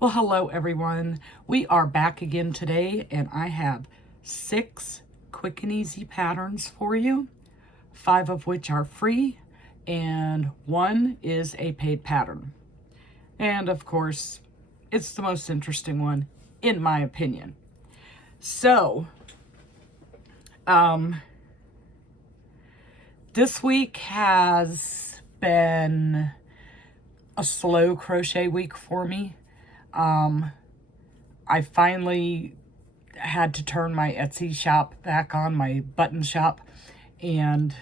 Well, hello everyone. We are back again today and I have 6 quick and easy patterns for you, 5 of which are free and 1 is a paid pattern. And of course, it's the most interesting one in my opinion. So, this week has been a slow crochet week for me. I finally had to turn my Etsy shop back on, my button shop, and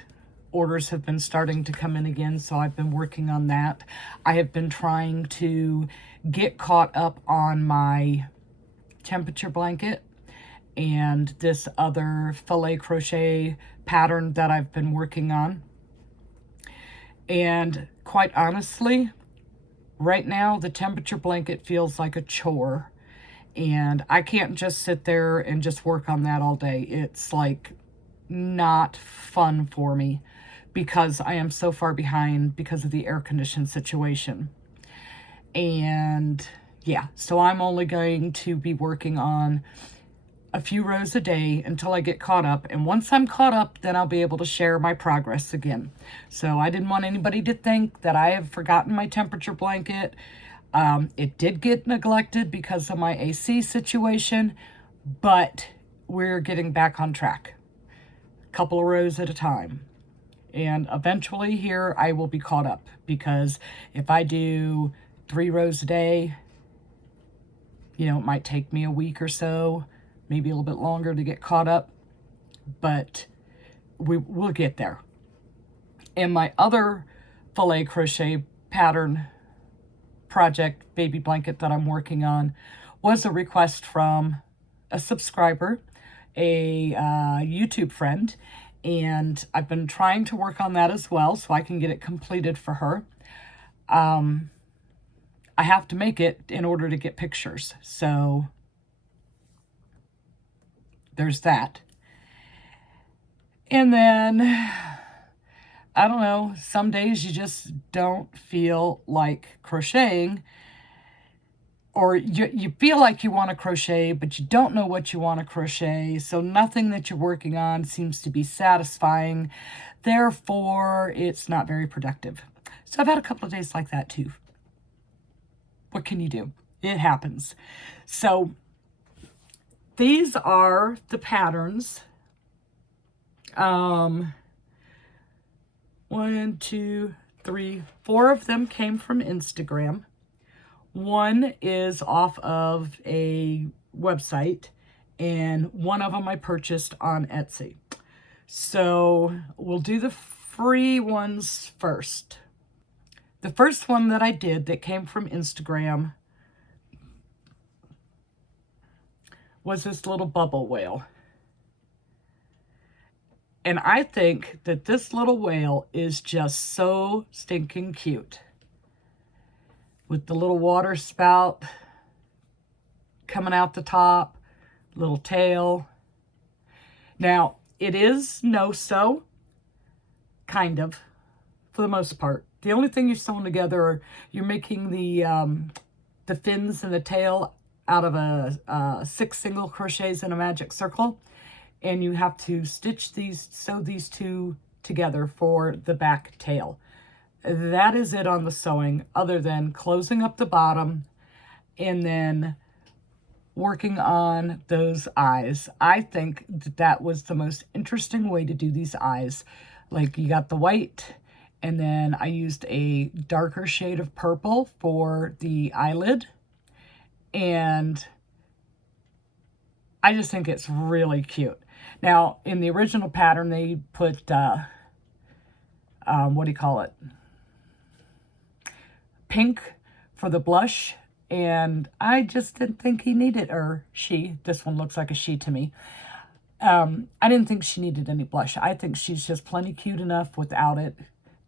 orders have been starting to come in again, so I've been working on that. I have been trying to get caught up on my temperature blanket and this other filet crochet pattern that I've been working on. And quite honestly, right now, the temperature blanket feels like a chore, and I can't just sit there and just work on that all day. It's like not fun for me because I am so far behind because of the air condition situation. And yeah, so I'm only going to be working on a few rows a day until I get caught up. And once I'm caught up, then I'll be able to share my progress again. So I didn't want anybody to think that I have forgotten my temperature blanket. It did get neglected because of my AC situation, but we're getting back on track. A couple of rows at a time. And eventually here I will be caught up, because if I do 3 rows a day, it might take me a week or so, maybe a little bit longer to get caught up, but we'll get there. And my other filet crochet pattern project baby blanket that I'm working on was a request from a subscriber, a YouTube friend, and I've been trying to work on that as well so I can get it completed for her. I have to make it in order to get pictures, so there's that. And then, I don't know, some days you just don't feel like crocheting, or you feel like you want to crochet, but you don't know what you want to crochet, so nothing that you're working on seems to be satisfying. Therefore, it's not very productive. So I've had a couple of days like that too. What can you do? It happens. So these are the patterns. 1, 2, 3, 4 of them came from Instagram. 1 is off of a website, and 1 of them I purchased on Etsy. So we'll do the free ones first. The first one that I did that came from Instagram was this little bubble whale. And I think that this little whale is just so stinking cute, with the little water spout coming out the top, little tail. Now, it is no-sew, kind of, for the most part. The only thing you're sewing together are you're making the fins and the tail out of 6 single crochets in a magic circle, and you have to sew these 2 together for the back tail. That is it on the sewing, other than closing up the bottom and then working on those eyes. I think that was the most interesting way to do these eyes. Like, you got the white, and then I used a darker shade of purple for the eyelid, and I just think it's really cute. Now, in the original pattern, they put, what do you call it? Pink for the blush, and I just didn't think he needed, or she, this one looks like a she to me. I didn't think she needed any blush. I think she's just plenty cute enough without it,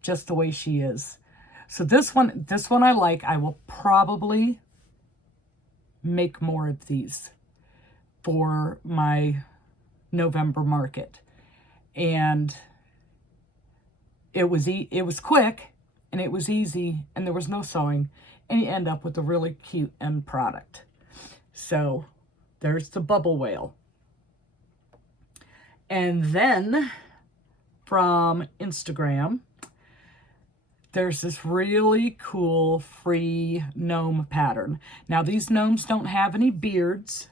just the way she is. So this one I like. I will probably make more of these for my November market. And it was quick, and it was easy, and there was no sewing. and you end up with a really cute end product. So there's the bubble whale. And then from Instagram, there's this really cool free gnome pattern. Now, these gnomes don't have any beards,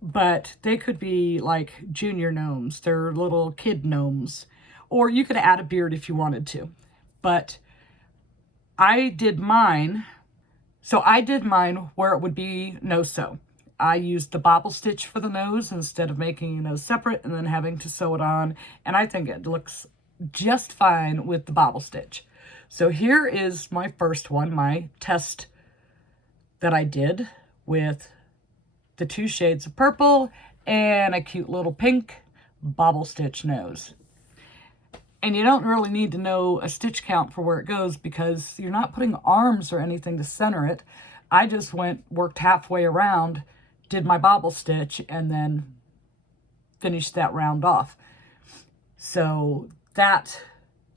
but they could be like junior gnomes. They're little kid gnomes. Or you could add a beard if you wanted to. But I did mine. So I did mine where it would be no-sew. I used the bobble stitch for the nose instead of making a nose separate and then having to sew it on. And I think it looks just fine with the bobble stitch. So here is my first one, my test that I did with the 2 shades of purple and a cute little pink bobble stitch nose. And you don't really need to know a stitch count for where it goes because you're not putting arms or anything to center it. I just worked halfway around, did my bobble stitch, and then finished that round off. So that,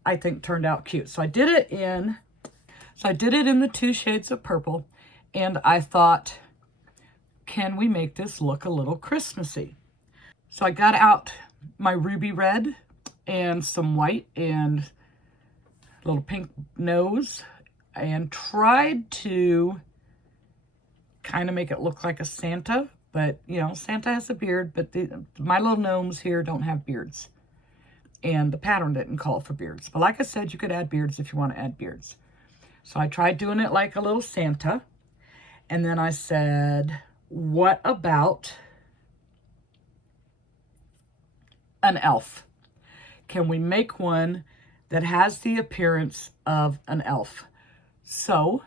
I think, turned out cute. So I did it in the 2 shades of purple, and I thought, can we make this look a little Christmassy? So I got out my ruby red and some white and a little pink nose and tried to kind of make it look like a Santa, but you know, Santa has a beard, but my little gnomes here don't have beards. And the pattern didn't call for beards. But like I said, you could add beards if you want to add beards. So I tried doing it like a little Santa. And then I said, what about an elf? Can we make one that has the appearance of an elf? So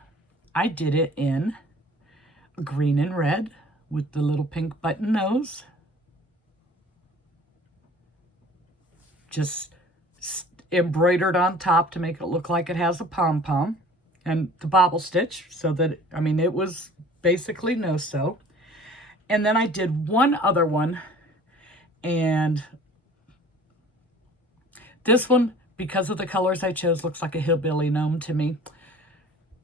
I did it in green and red with the little pink button nose. Just embroidered on top to make it look like it has a pom-pom. And the bobble stitch so that, I mean, it was basically no-sew. And then I did one other one, and this one, because of the colors I chose, looks like a hillbilly gnome to me.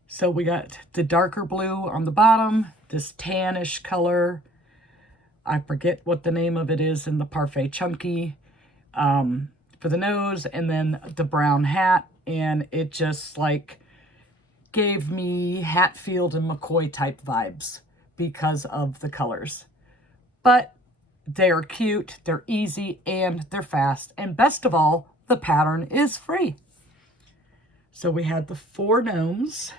So we got the darker blue on the bottom, this tannish color. I forget what the name of it is in the Parfait Chunky for the nose, and then the brown hat. And it just like gave me Hatfield and McCoy type vibes because of the colors. But they're cute, they're easy, and they're fast. And best of all, the pattern is free. So we had the 4 gnomes.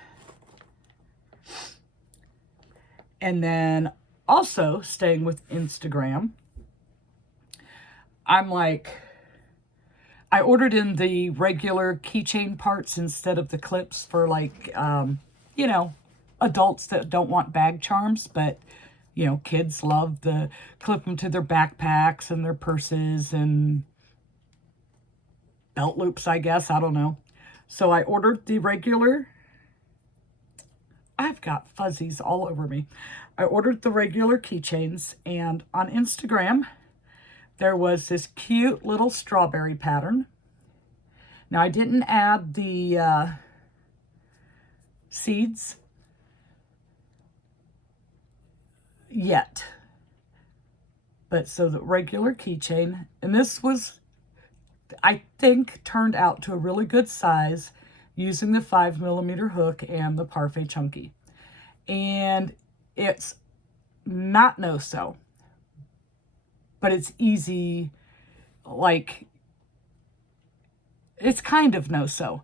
And then also staying with Instagram, I'm like, I ordered in the regular keychain parts instead of the clips for like, you know, adults that don't want bag charms, but you know, kids love the clip them to their backpacks and their purses and belt loops, I guess. I don't know. So I ordered the regular. I've got fuzzies all over me. I ordered the regular keychains, and on Instagram, there was this cute little strawberry pattern. Now, I didn't add the seeds yet. But so the regular keychain, and this was, I think, turned out to a really good size using the 5mm hook and the Parfait Chunky. And it's not no-sew, but it's easy, like, it's kind of no-sew.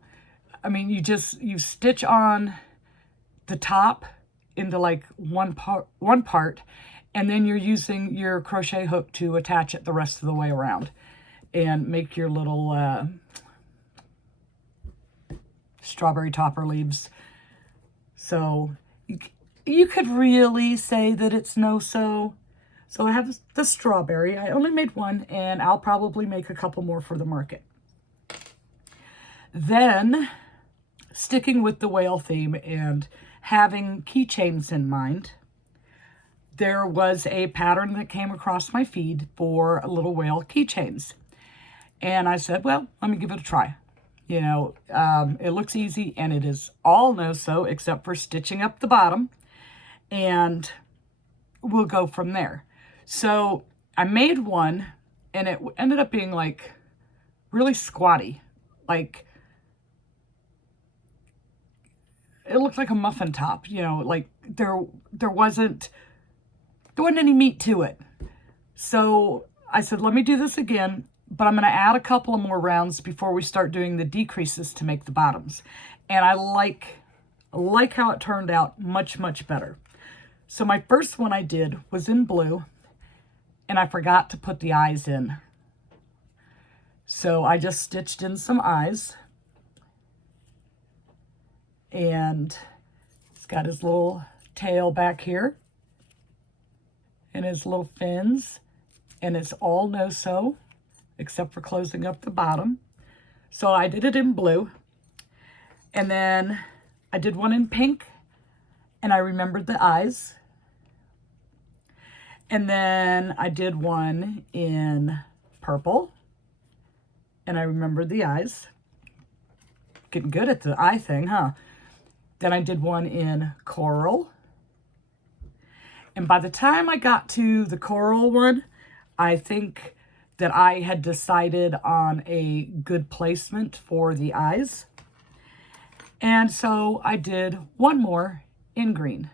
I mean, you stitch on the top into like one part, and then you're using your crochet hook to attach it the rest of the way around and make your little strawberry topper leaves. So you could really say that it's no-sew. So I have the strawberry. I only made one, and I'll probably make a couple more for the market. Then, sticking with the whale theme and having keychains in mind, there was a pattern that came across my feed for little whale keychains. And I said, well, let me give it a try. You know, it looks easy, and it is all no-sew except for stitching up the bottom, and we'll go from there. So I made one, and it ended up being like really squatty. Like, it looked like a muffin top, you know, like there wasn't any meat to it. So I said, let me do this again, but I'm going to add a couple of more rounds before we start doing the decreases to make the bottoms. And I like how it turned out much, much better. So my first one I did was in blue, and I forgot to put the eyes in. So I just stitched in some eyes. And it's got his little tail back here, and his little fins, and it's all no-sew except for closing up the bottom. So I did it in blue, and then I did one in pink, and I remembered the eyes, and then I did one in purple, and I remembered the eyes. Getting good at the eye thing, huh? Then I did one in coral. And by the time I got to the coral one, I think that I had decided on a good placement for the eyes. And so I did one more in green.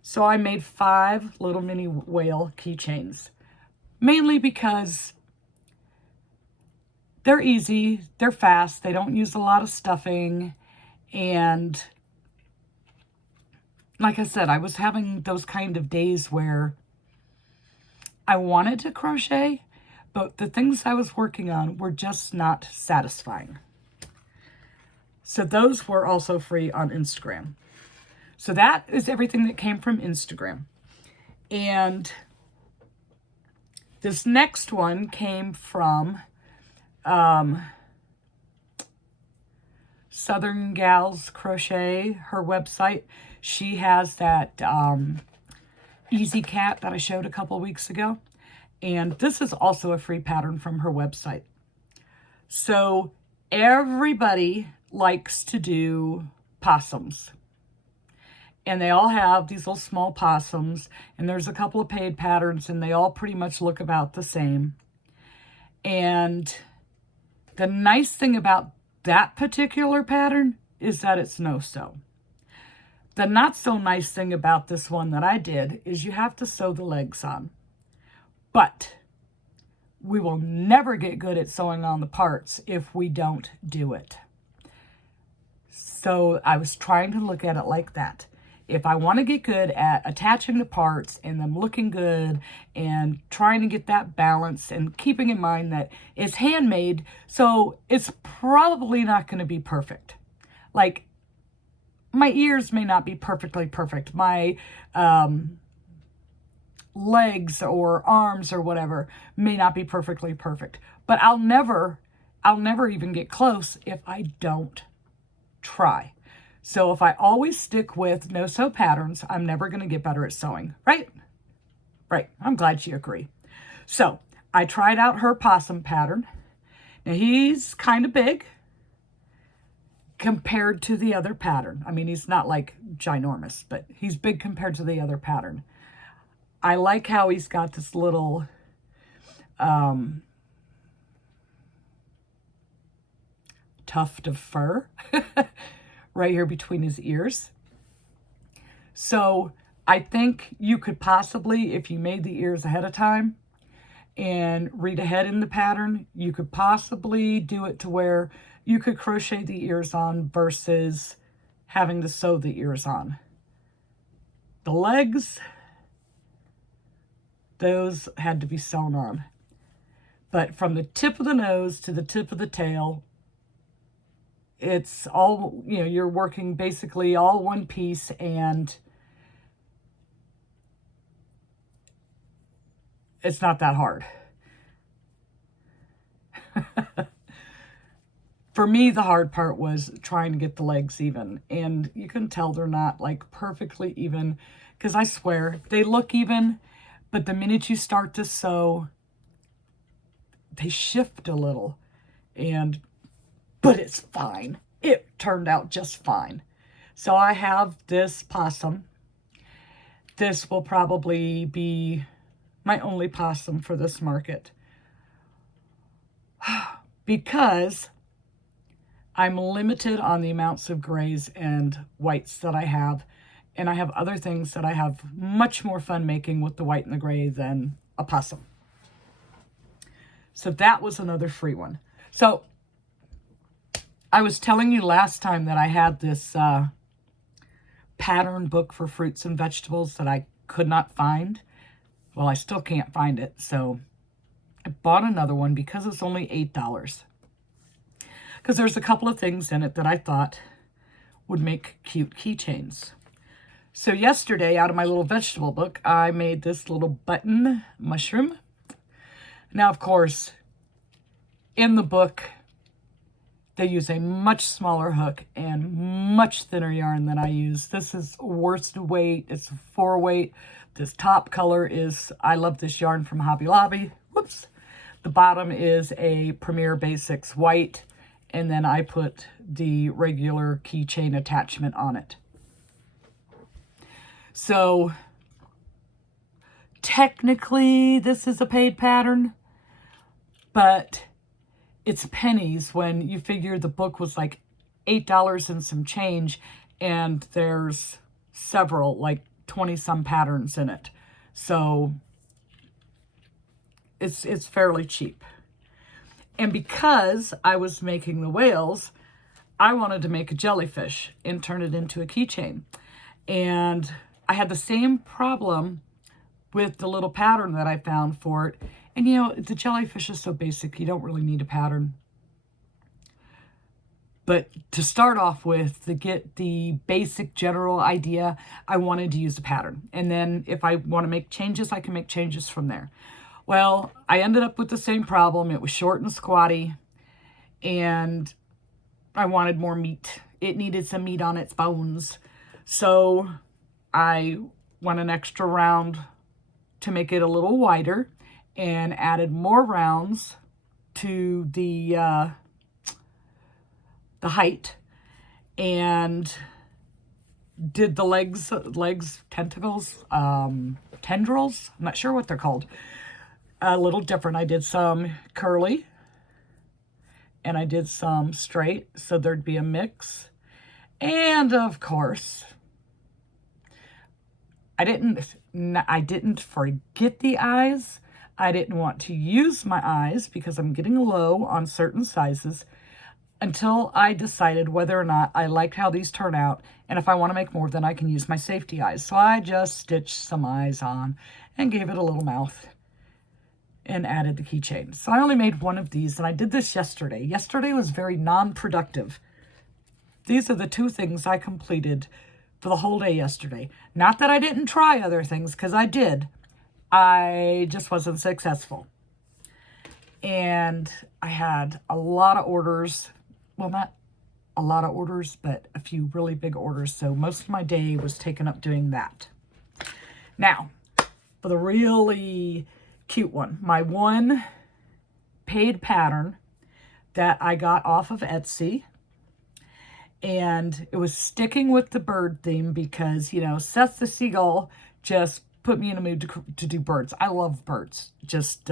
So I made 5 little mini whale keychains, mainly because they're easy, they're fast, they don't use a lot of stuffing, and like I said, I was having those kind of days where I wanted to crochet, but the things I was working on were just not satisfying. So those were also free on Instagram. So that is everything that came from Instagram. And this next one came from Southern Gals Crochet, her website. She has that Easy Cat that I showed a couple weeks ago. And this is also a free pattern from her website. So everybody likes to do possums. And they all have these little small possums. And there's a couple of paid patterns, and they all pretty much look about the same. And the nice thing about that particular pattern is that it's no-sew. The not so nice thing about this one that I did is you have to sew the legs on. But we will never get good at sewing on the parts if we don't do it. So I was trying to look at it like that. If I want to get good at attaching the parts and them looking good and trying to get that balance and keeping in mind that it's handmade, so it's probably not going to be perfect. Like, my ears may not be perfectly perfect. My legs or arms or whatever may not be perfectly perfect. But I'll never even get close if I don't try. So if I always stick with no-sew patterns, I'm never going to get better at sewing, right? Right. I'm glad you agree. So I tried out her possum pattern. Now he's kind of big compared to the other pattern. I mean, he's not like ginormous, but he's big compared to the other pattern. I like how he's got this little tuft of fur right here between his ears. So I think you could possibly, if you made the ears ahead of time and read ahead in the pattern, you could possibly do it to where you could crochet the ears on versus having to sew the ears on. The legs, those had to be sewn on. But from the tip of the nose to the tip of the tail, it's all, you know, you're working basically all one piece, and it's not that hard. For me, the hard part was trying to get the legs even, and you can tell they're not like perfectly even, because I swear they look even, but the minute you start to sew, they shift a little, and but it's fine. It turned out just fine. So I have this possum. This will probably be my only possum for this market. Because I'm limited on the amounts of grays and whites that I have. And I have other things that I have much more fun making with the white and the gray than a possum. So that was another free one. So I was telling you last time that I had this pattern book for fruits and vegetables that I could not find. Well, I still can't find it. So I bought another one because it's only $8. Because there's a couple of things in it that I thought would make cute keychains. So yesterday, out of my little vegetable book, I made this little button mushroom. Now, of course, in the book, they use a much smaller hook and much thinner yarn than I use. This is worst weight. It's 4 weight. This top color is, I love this yarn from Hobby Lobby. Whoops. The bottom is a Premier Basics white. And then I put the regular keychain attachment on it. So technically this is a paid pattern, but it's pennies when you figure the book was like $8 and some change, and there's several, like 20 some patterns in it. So it's fairly cheap. And because I was making the whales, I wanted to make a jellyfish and turn it into a keychain. And I had the same problem with the little pattern that I found for it. And you know, the jellyfish is so basic, you don't really need a pattern. But to start off with, to get the basic general idea, I wanted to use a pattern. And then if I want to make changes, I can make changes from there. Well, I ended up with the same problem. It was short and squatty, and I wanted more meat. It needed some meat on its bones. So I went an extra round to make it a little wider and added more rounds to the height, and did the legs, tentacles, tendrils. I'm not sure what they're called. A little different. I did some curly and I did some straight, so there'd be a mix. And of course, I didn't forget the eyes. I didn't want to use my eyes because I'm getting low on certain sizes until I decided whether or not I liked how these turn out, and if I want to make more, then I can use my safety eyes. So I just stitched some eyes on and gave it a little mouth and added the keychain. So I only made one of these, and I did this yesterday. Yesterday was very non-productive. These are the 2 things I completed for the whole day yesterday. Not that I didn't try other things, because I did. I just wasn't successful. And I had a lot of orders. Well, not a lot of orders, but a few really big orders. So most of my day was taken up doing that. Now, for the really cute one, my one paid pattern that I got off of Etsy, and it was sticking with the bird theme because, you know, Seth the Seagull just put me in a mood to do birds. I love birds, just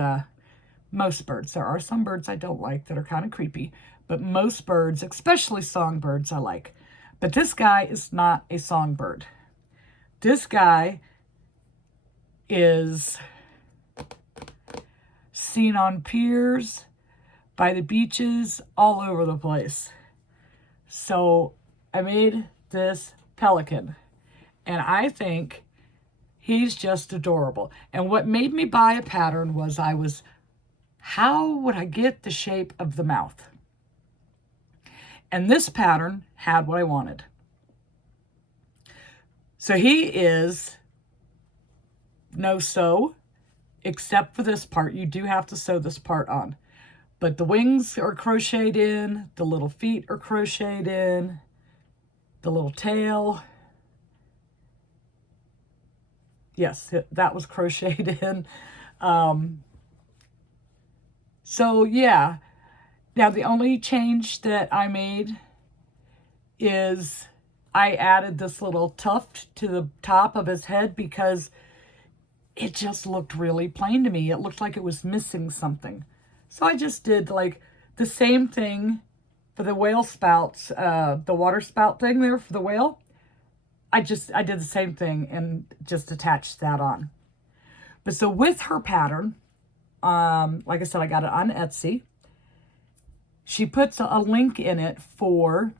most birds. There are some birds I don't like that are kind of creepy, but most birds, especially songbirds, I like. But this guy is not a songbird. This guy is seen on piers, by the beaches, all over the place. So I made this pelican, and I think he's just adorable. And what made me buy a pattern was how would I get the shape of the mouth? And this pattern had what I wanted. So he is no sew, except for this part. You do have to sew this part on. But the wings are crocheted in, the little feet are crocheted in, the little tail. Yes, that was crocheted in. So yeah, Now, the only change that I made is I added this little tuft to the top of his head because it just looked really plain to me. It looked like it was missing something. So I just did like the same thing for the whale spouts, the water spout thing there for the whale. I did the same thing and just attached that on. But so with her pattern, like I said, I got it on Etsy. She puts a link in it for,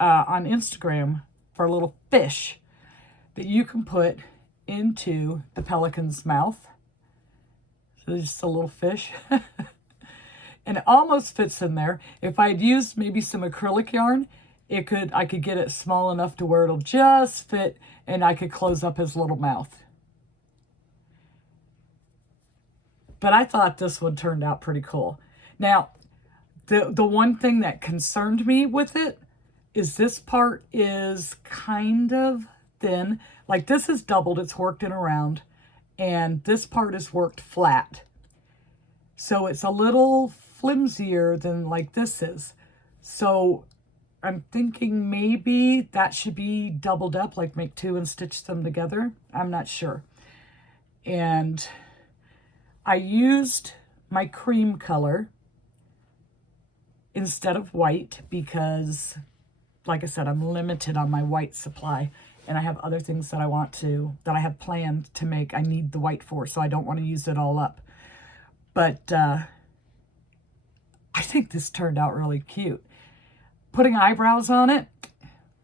on Instagram, for a little fish that you can put into the pelican's mouth. So there's just a little fish. And it almost fits in there. If I'd used maybe some acrylic yarn, I could get it small enough to where it'll just fit and I could close up his little mouth. But I thought this one turned out pretty cool. Now, the one thing that concerned me with it is this part is kind of thin. Like this is doubled, it's worked in around, and this part is worked flat. So it's a little flimsier than like this is. So I'm thinking maybe that should be doubled up, like make two and stitch them together. I'm not sure. And I used my cream color instead of white because, like I said, I'm limited on my white supply and I have other things that I have planned to make. I need the white for, so I don't want to use it all up. But I think this turned out really cute. Putting eyebrows on it,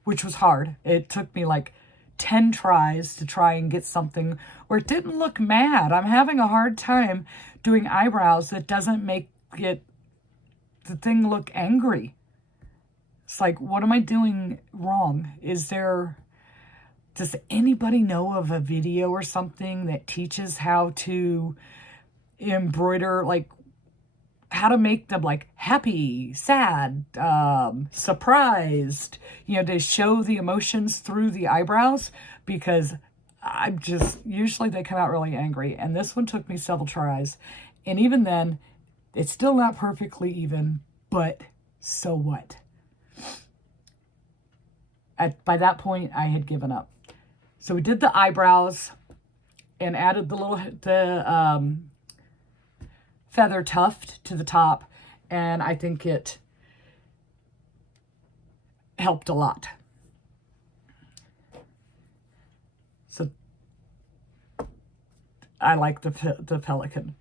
which was hard. It took me like 10 tries to try and get something where it didn't look mad. I'm having a hard time doing eyebrows that doesn't make the thing look angry. It's like, what am I doing wrong? Does anybody know of a video or something that teaches how to embroider, like how to make them like happy, sad, surprised, to show the emotions through the eyebrows? Because usually they come out really angry. And this one took me several tries. And even then, it's still not perfectly even, but so what? By that point, I had given up. So we did the eyebrows and added the feather tuft to the top, and I think it helped a lot. So I like the pelican.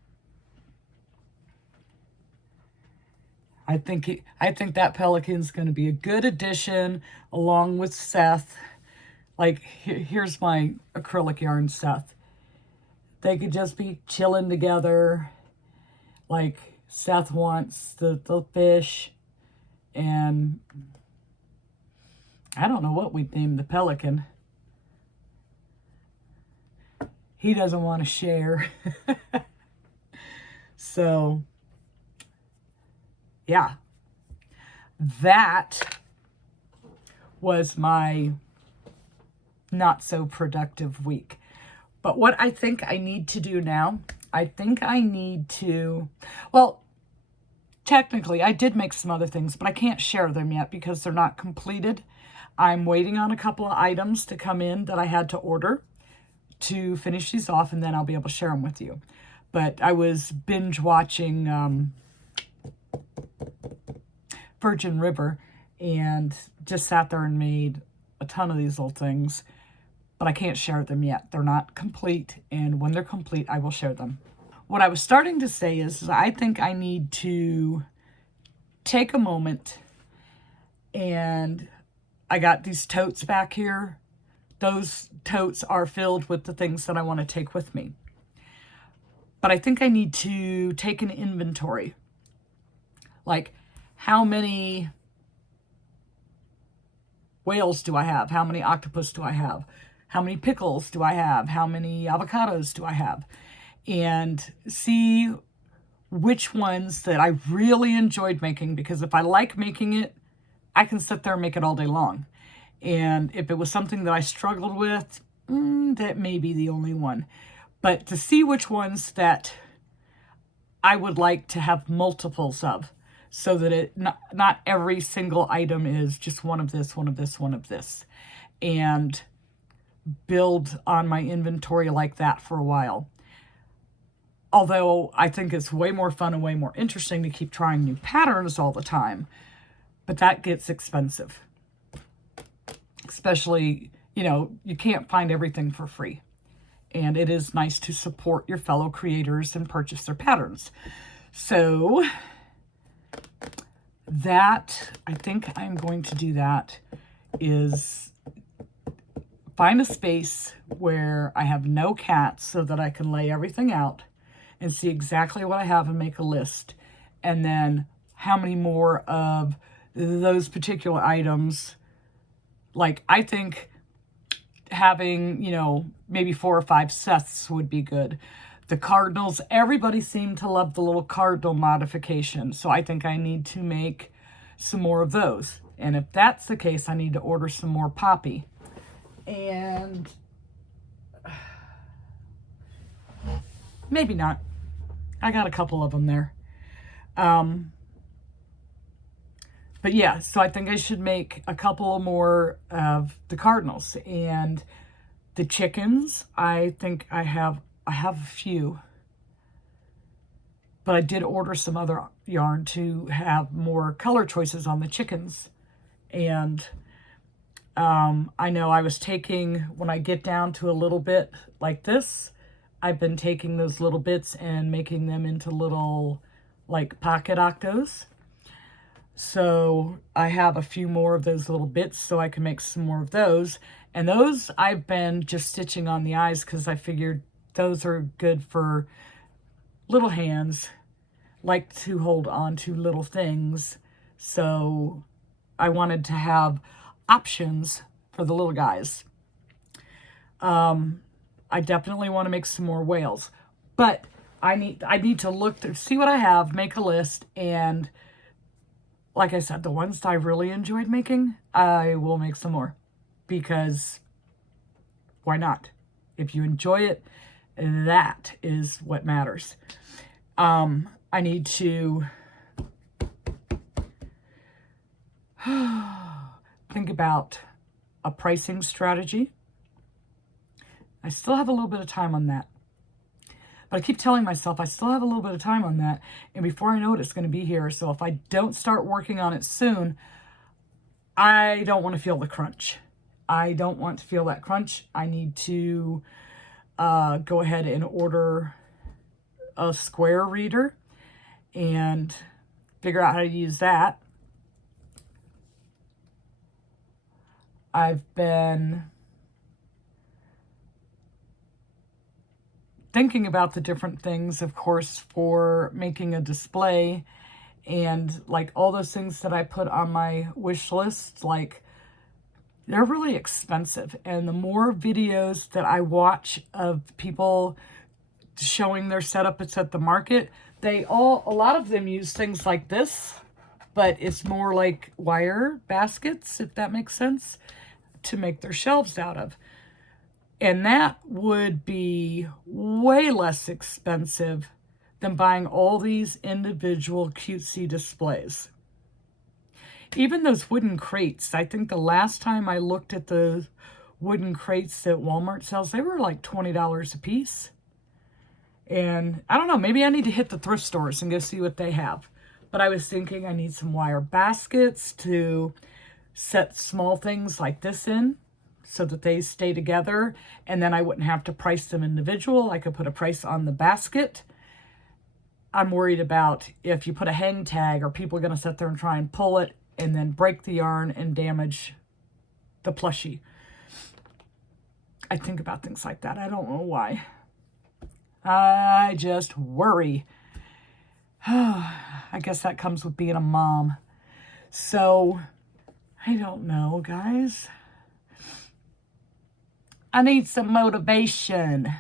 I think that pelican's going to be a good addition along with Seth. Like, here's my acrylic yarn, Seth. They could just be chilling together. Like, Seth wants the fish, and I don't know what we'd name the pelican. He doesn't want to share. So, yeah. That was my not so productive week. But what I think I need to do now, well, technically I did make some other things, but I can't share them yet because they're not completed. I'm waiting on a couple of items to come in that I had to order to finish these off, and then I'll be able to share them with you. But I was binge watching Virgin River and just sat there and made a ton of these little things, but I can't share them yet. They're not complete, and when they're complete, I will share them. What I was starting to say is I think I need to take a moment, and I got these totes back here. Those totes are filled with the things that I want to take with me. But I think I need to take an inventory. Like, how many whales do I have? How many octopus do I have? How many pickles do I have? How many avocados do I have? And see which ones that I really enjoyed making, because if I like making it, I can sit there and make it all day long. And if it was something that I struggled with, that may be the only one. But to see which ones that I would like to have multiples of, so that not every single item is just one of this, one of this, one of this, and build on my inventory like that for a while. Although I think it's way more fun and way more interesting to keep trying new patterns all the time, but that gets expensive. Especially, you know, you can't find everything for free. And it is nice to support your fellow creators and purchase their patterns. So that, I think I'm going to do that, is find a space where I have no cats so that I can lay everything out and see exactly what I have and make a list. And then how many more of those particular items. Like, I think having, you know, maybe 4 or 5 sets would be good. The cardinals, everybody seemed to love the little cardinal modification. So I think I need to make some more of those. And if that's the case, I need to order some more poppy. And maybe not. I got a couple of them there. But yeah, so I think I should make a couple more of the cardinals. And the chickens, I think I have a few. But I did order some other yarn to have more color choices on the chickens. And I know I was taking, when I get down to a little bit like this, I've been taking those little bits and making them into little, like, pocket octos. So I have a few more of those little bits so I can make some more of those. And those I've been just stitching on the eyes because I figured those are good for little hands, like to hold on to little things. So I wanted to have options for the little guys. I definitely want to make some more whales, but I need to look to see what I have, make a list, and like I said, the ones that I really enjoyed making, I will make some more, because why not? If you enjoy it, that is what matters. I need to think about a pricing strategy. I still have a little bit of time on that. But I keep telling myself I still have a little bit of time on that, and before I know it, it's going to be here. So if I don't start working on it soon, I don't want to feel the crunch. I don't want to feel that crunch. I need to go ahead and order a square reader and figure out how to use that. I've been thinking about the different things, of course, for making a display, and like all those things that I put on my wish list, like, they're really expensive. And the more videos that I watch of people showing their setups at the market, a lot of them use things like this, but it's more like wire baskets, if that makes sense, to make their shelves out of. And that would be way less expensive than buying all these individual cutesy displays. Even those wooden crates, I think the last time I looked at the wooden crates that Walmart sells, they were like $20 a piece. And I don't know, maybe I need to hit the thrift stores and go see what they have. But I was thinking I need some wire baskets to set small things like this in, so that they stay together, and then I wouldn't have to price them individual. I could put a price on the basket. I'm worried about if you put a hang tag, are people going to sit there and try and pull it and then break the yarn and damage the plushie? I think about things like that. I don't know why. I just worry. I guess that comes with being a mom. So, I don't know, guys. I need some motivation.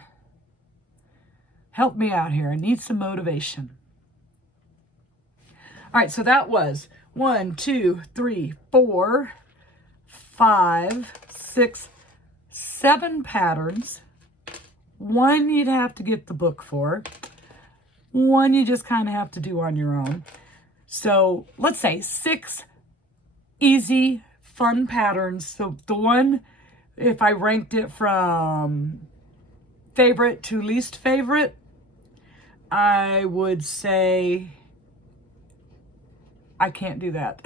Help me out here. I need some motivation. All right, so that was 1, 2, 3, 4, 5, 6, 7 patterns. One you'd have to get the book for. One you just kind of have to do on your own. So let's say 6 easy, fun patterns. So the one, if I ranked it from favorite to least favorite, I would say I can't do that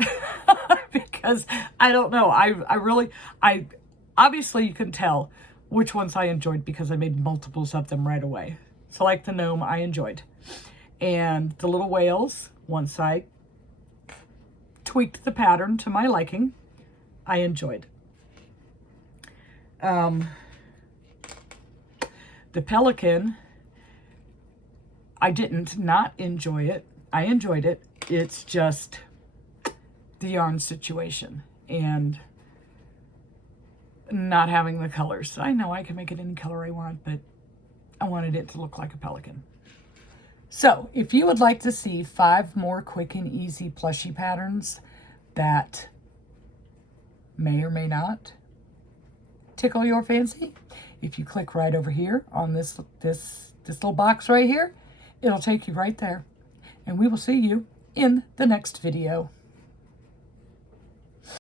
because I don't know. I obviously you can tell which ones I enjoyed because I made multiples of them right away. So like the gnome, I enjoyed. And the little whales, once I tweaked the pattern to my liking, I enjoyed. The pelican, I didn't not enjoy it. I enjoyed it. It's just the yarn situation and not having the colors. I know I can make it any color I want, but I wanted it to look like a pelican. So if you would like to see 5 more quick and easy plushie patterns that may or may not tickle your fancy, if you click right over here on this little box right here, it'll take you right there. And we will see you in the next video.